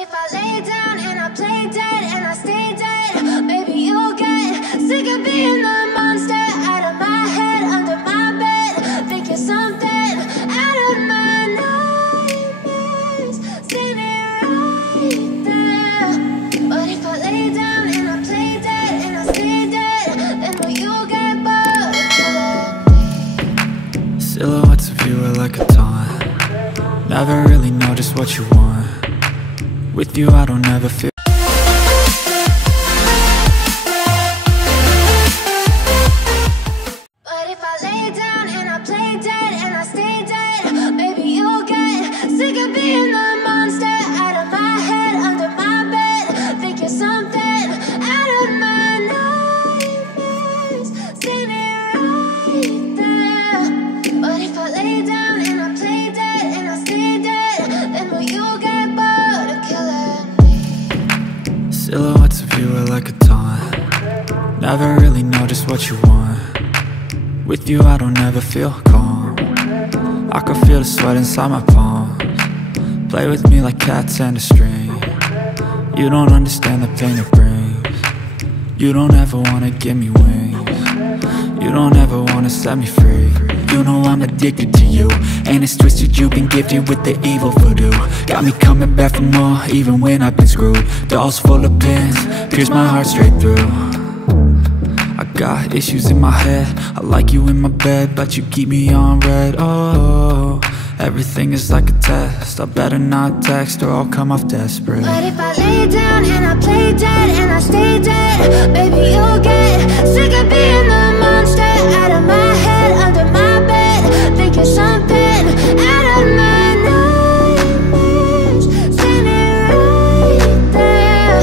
But if I lay down and I play dead and I stay dead, maybe you'll get sick of being the monster out of my head, under my bed, thinking something out of my nightmares, standing right there. But if I lay down and I play dead and I stay dead, then will you get bored of killing me? Silhouettes of you are like a taunt. Never really know just what you want. With you I don't ever feel. But if I lay down and I play dead and I stay dead, maybe you'll get sick of being the monster out of my head, under my bed, thinking something out of my nightmares, standing right there. But if I lay down and I play dead and I stay dead, then will you get bored of killing me? Silhouettes of you are like a taunt. Never really know just what you want. With you I don't ever feel calm. I can feel the sweat inside my palms. Play with me like cats and a string. You don't understand the pain it brings. You don't ever wanna give me wings. You don't ever wanna set me free. You know I'm addicted to you, and it's twisted, you've been gifted with the evil voodoo. Got me coming back for more, even when I've been screwed. Dolls full of pins, pierce my heart straight through. I got issues in my head, I like you in my bed, but you keep me on red. Oh, everything is like a test, I better not text or I'll come off desperate. But if I lay down and I play dead and I stay dead, baby you'll get sick of being the monster out of my head, under my bed, thinking something out of my nightmares, standing right there.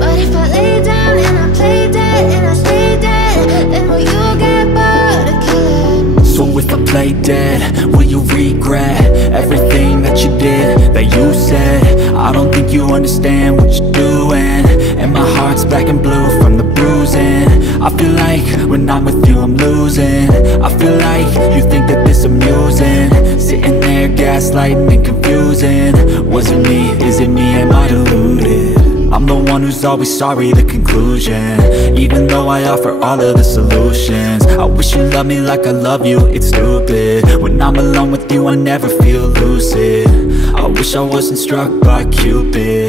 But if I lay down and I play dead and I stay dead, then will you get bored of killing me? So if I play dead, will you regret everything that you did, that you said? I don't think you understand what you're doing, and my heart's black and blue from the bruising. I feel like when I'm with you I'm losing. I feel like you think that this amusing, sitting there gaslighting and confusing. Was it me? Is it me? Am I deluded? I'm the one who's always sorry, the conclusion, even though I offer all of the solutions. I wish you loved me like I love you, it's stupid. When I'm alone with you I never feel lucid. I wish I wasn't struck by Cupid.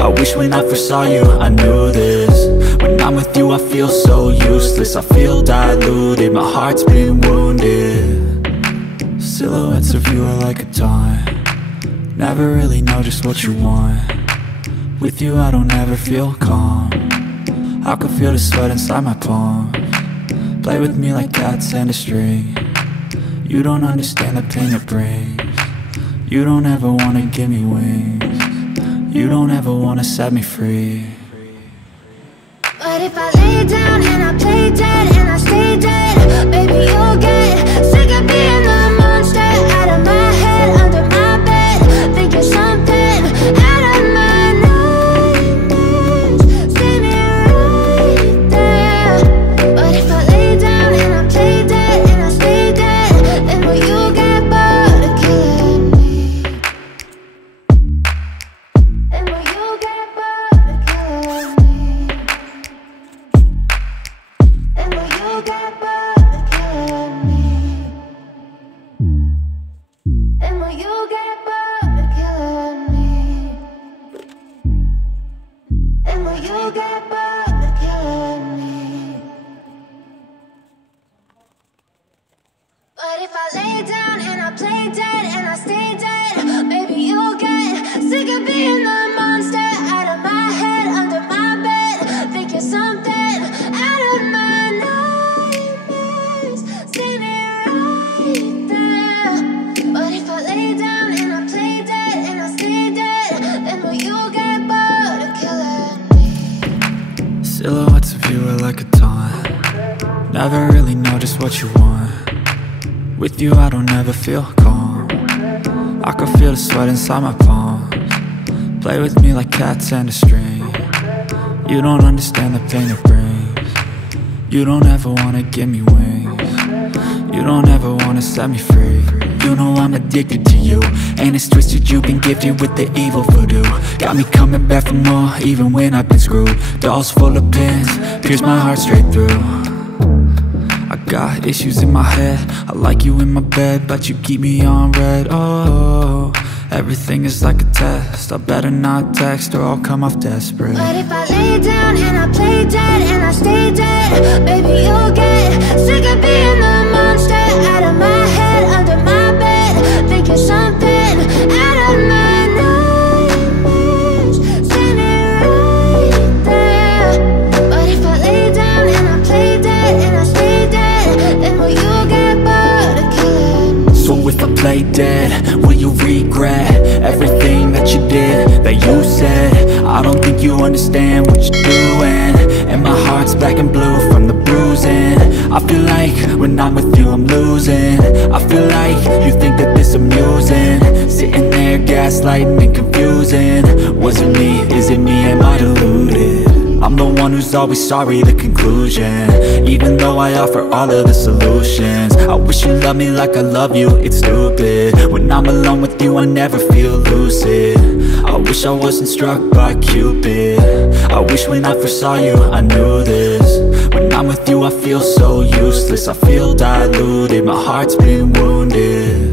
I wish when I first saw you I knew this. When I'm with you I feel so useless, I feel diluted, my heart's been wounded. Silhouettes of you are like a taunt. Never really know just what you want. With you I don't ever feel calm. I can feel the sweat inside my palms. Play with me like cats and a string. You don't understand the pain it brings. You don't ever wanna give me wings. You don't ever wanna set me free. But if I lay down and I play dead and I stay dead, baby you'll get sick of being the monster out of my head, under my bed, thinking something out of my nightmares, standing right there. But if I lay down and I play dead and I stay dead, then will you get bored of killing me? Then will you get bored of killing me? And will you get bored of killing me? And will you get bored of killing me? And will you get bored of killing me? But if I lay down and I play dead and I stay dead, maybe you'll get sick of being the monster out of my head, under my bed, thinking something out of my nightmares, standing right there. But if I lay down and I play dead and I stay dead, then will you get bored of killing me? Silhouettes of you are like a taunt. Never really know just what you want. With you I don't ever feel calm. I can feel the sweat inside my palms. Play with me like cats and a string. You don't understand the pain it brings. You don't ever wanna give me wings. You don't ever wanna set me free. you know I'm addicted to you. And it's twisted, you've been gifted with the evil voodoo. Got me coming back for more, even when I've been screwed. Dolls full of pins, pierce my heart straight through. I got issues in my head, I like you in my bed, but you keep me on red. Oh, everything is like a test, I better not text or I'll come off desperate. But if I lay down and I play dead and I stay dead, baby, you'll get sick of being the monster out of my head, under my bed, thinking something out of my nightmares, standing right there. But if I lay down and I play dead and I stay dead, then will you get bored of killing? So if I play dead, will you regret everything that you did, that you said? I don't think you understand what you're doing, and my heart's black and blue from the bruising. I feel like when I'm with you I'm losing. I feel like you think that this amusing, sitting there gaslighting and confusing. Was it me? Is it me? Am I deluded? I'm the one who's always sorry, the conclusion, even though I offer all of the solutions. I wish you loved me like I love you, it's stupid. When I'm alone with you I never feel lucid. I wish I wasn't struck by Cupid. I wish when I first saw you I knew this. When I'm with you I feel so useless, I feel diluted, my heart's been wounded.